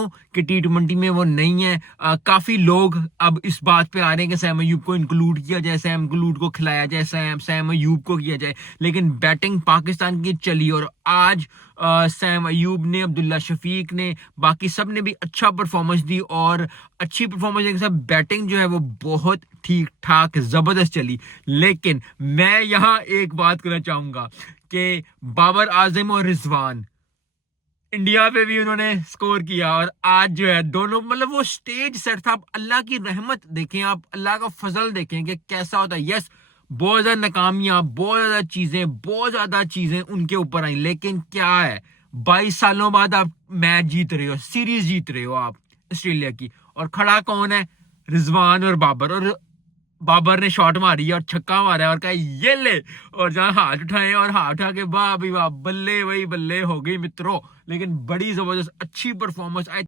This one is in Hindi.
नो कि टी20 में वो नहीं है। काफी लोग अब इस बात पे आ रहे हैं कि सैम अयूब को इंक्लूड किया जाए, सैम अयूब को खिलाया जाए, सैम अयूब को किया जाए, लेकिन बैटिंग पाकिस्तान की चली और आज सैम अयूब ने, अब्दुल्ला शफीक ने, बाकी सब ने भी अच्छा परफॉर्मेंस दी और अच्छी परफॉर्मेंस के साथ बैटिंग जो है वो बहुत ठीक ठाक जबरदस्त चली। लेकिन मैं यहाँ एक बात करना चाहूंगा कि बाबर आजम और रिजवान, इंडिया पे भी उन्होंने स्कोर किया और आज जो है दोनों, मतलब वो स्टेज सेट था। आप अल्लाह की रहमत देखें, आप अल्लाह का फजल देखें कि कैसा होता है। यस, बहुत ज्यादा नाकामियां, बहुत ज्यादा चीजें उनके ऊपर आई, लेकिन क्या है, 22 सालों बाद आप मैच जीत रहे हो, सीरीज जीत रहे हो आप ऑस्ट्रेलिया की, और खड़ा कौन है, रिजवान और बाबर। और बाबर ने शॉट मारी और छक्का मारा और कहा ये ले, और जहां हाथ उठाए और हाथ उठा के वाह भी वाह, बल्ले वही बल्ले हो गई मित्रों। लेकिन बड़ी जबरदस्त अच्छी परफॉर्मेंस।